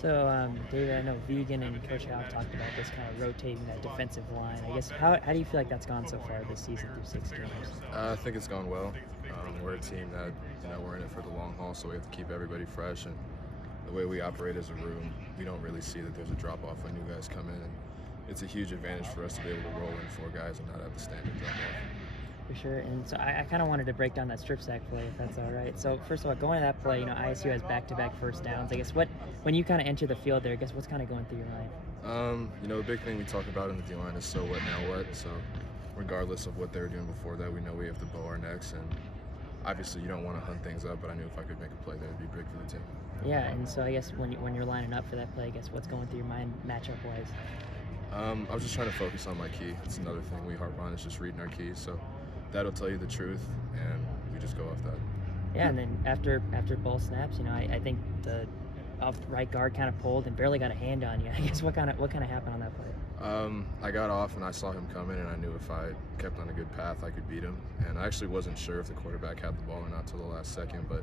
So, David, I know Vegan and Coach Howe talked about this kind of rotating that defensive line. I guess how do you feel like that's gone so far this season through 6 games? I think it's gone well. We're a team that we're in it for the long haul, so we have to keep everybody fresh. And the way we operate as a room, we don't really see that there's a drop off when new guys come in. And it's a huge advantage for us to be able to roll in 4 guys and not have the standard drop off. For sure. And so I kind of wanted to break down that strip sack play, if that's all right. So first of all, going to that play, ISU has back-to-back first downs. I guess when you kind of enter the field there, I guess what's kind of going through your mind? The big thing we talk about in the D-line is so what, now what. So regardless of what they were doing before that, we know we have to bow our necks. And obviously you don't want to hunt things up, but I knew if I could make a play there, it'd be big for the team. Yeah, and so I guess when you're lining up for that play, I guess what's going through your mind matchup-wise? I was just trying to focus on my key. It's another thing we harp on is just reading our keys. So that'll tell you the truth, and we just go off that. Yeah, and then after ball snaps, I think the right guard kind of pulled and barely got a hand on you. I guess what kind of happened on that play? I got off and I saw him coming, and I knew if I kept on a good path, I could beat him. And I actually wasn't sure if the quarterback had the ball or not till the last second, but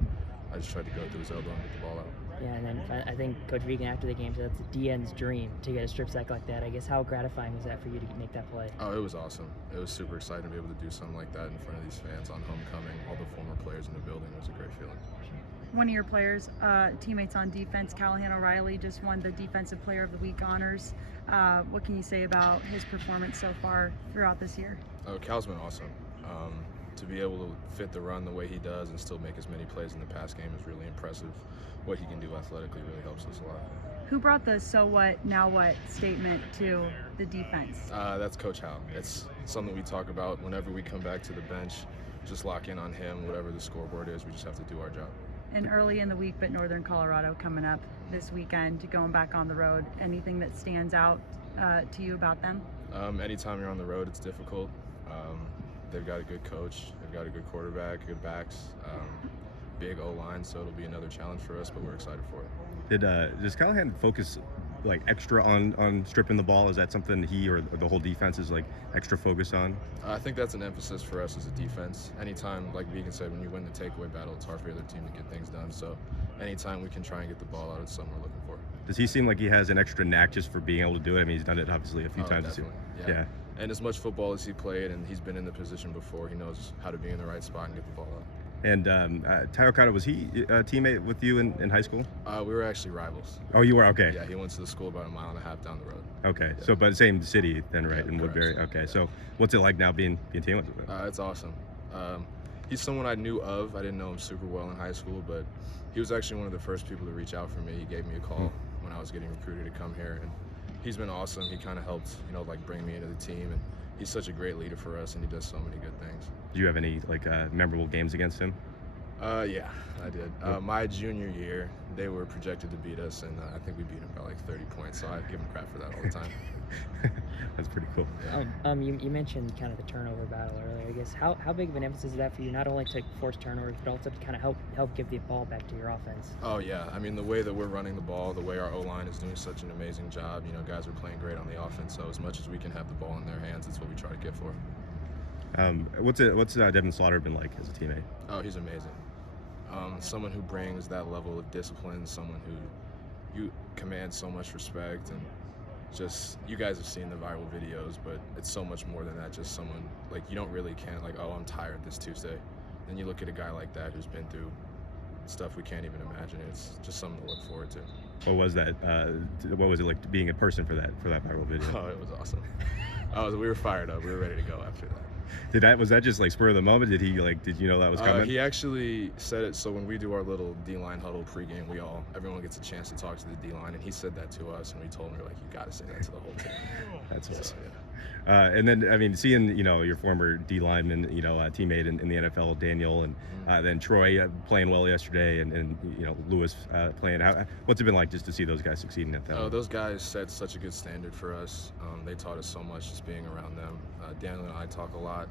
I just tried to go through his elbow and get the ball out. Yeah, and then I think Coach Vegan after the game said that's the DN's dream to get a strip sack like that. I guess how gratifying was that for you to make that play? Oh, it was awesome. It was super exciting to be able to do something like that in front of these fans on homecoming, all the former players in the building. It was a great feeling. One of your players, teammates on defense, Callahan O'Reilly, just won the Defensive Player of the Week honors. What can you say about his performance so far throughout this year? Oh, Cal's been awesome. To be able to fit the run the way he does and still make as many plays in the pass game is really impressive. What he can do athletically really helps us a lot. Who brought the "so what, now what" statement to the defense? That's Coach Howe. It's something we talk about whenever we come back to the bench. Just lock in on him, whatever the scoreboard is. We just have to do our job. And early in the week, but Northern Colorado coming up this weekend, going back on the road. Anything that stands out to you about them? Anytime you're on the road, it's difficult. They've got a good coach. They've got a good quarterback, good backs, big O-line, so it'll be another challenge for us, but we're excited for it. Does Callahan focus like extra on stripping the ball? Is that something he or the whole defense is like extra focused on? I think that's an emphasis for us as a defense. Anytime, like Vegan said, when you win the takeaway battle, it's hard for the other team to get things done. So anytime we can try and get the ball out, it's something we're looking for. Does he seem like he has an extra knack just for being able to do it? I mean, he's done it obviously a few times. Definitely. Yeah. And as much football as he played, and he's been in the position before, he knows how to be in the right spot and get the ball out. And Ty Okada, was he a teammate with you in high school? We were actually rivals. Oh, you were? Okay. Yeah, he went to the school about a mile and a half down the road. Okay, Yeah. so but same city then, right, in correct. Woodbury? Okay, Yeah. so what's it like now being teammates with him? It's awesome. He's someone I knew of. I didn't know him super well in high school, but he was actually one of the first people to reach out for me. He gave me a call when I was getting recruited to come here, and he's been awesome. He kind of helped, bring me into the team, and he's such a great leader for us, and he does so many good things. Do you have any memorable games against him? Yeah, I did. My junior year, they were projected to beat us, and I think we beat them by like 30 points, so I give them crap for that all the time. That's pretty cool. Yeah. You mentioned kind of the turnover battle earlier. I guess how big of an emphasis is that for you, not only to force turnovers, but also to kind of help give the ball back to your offense? Oh, yeah. I mean, the way that we're running the ball, the way our O-line is doing such an amazing job, guys are playing great on the offense, so as much as we can have the ball in their hands, it's what we try to get for. What's Devin Slaughter been like as a teammate? Oh, he's amazing. Someone who brings that level of discipline, someone who you command so much respect, and just, you guys have seen the viral videos, but it's so much more than that. Just someone, you don't really oh, I'm tired this Tuesday. Then you look at a guy like that who's been through stuff we can't even imagine. It's just something to look forward to. What was that? What was it like being a person for that viral video? Oh, it was awesome. We were fired up. We were ready to go after that. Was that just like spur of the moment? Did you know that was coming? He actually said it. So when we do our little D-line huddle pregame, everyone gets a chance to talk to the D-line, and he said that to us, and we told him, we're like, you got to say that to the whole team. That's awesome. So, yeah. And then, I mean, seeing your former D lineman, teammate in the NFL, Daniel, and then Troy playing well yesterday, and Lewis playing. What's it been like just to see those guys succeeding at that? Oh, those guys set such a good standard for us. They taught us so much just being around them. Daniel and I talk a lot,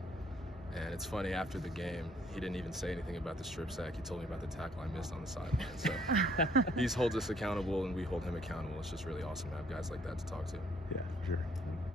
and it's funny, after the game, he didn't even say anything about the strip sack. He told me about the tackle I missed on the sideline. So he holds us accountable, and we hold him accountable. It's just really awesome to have guys like that to talk to. Yeah, for sure.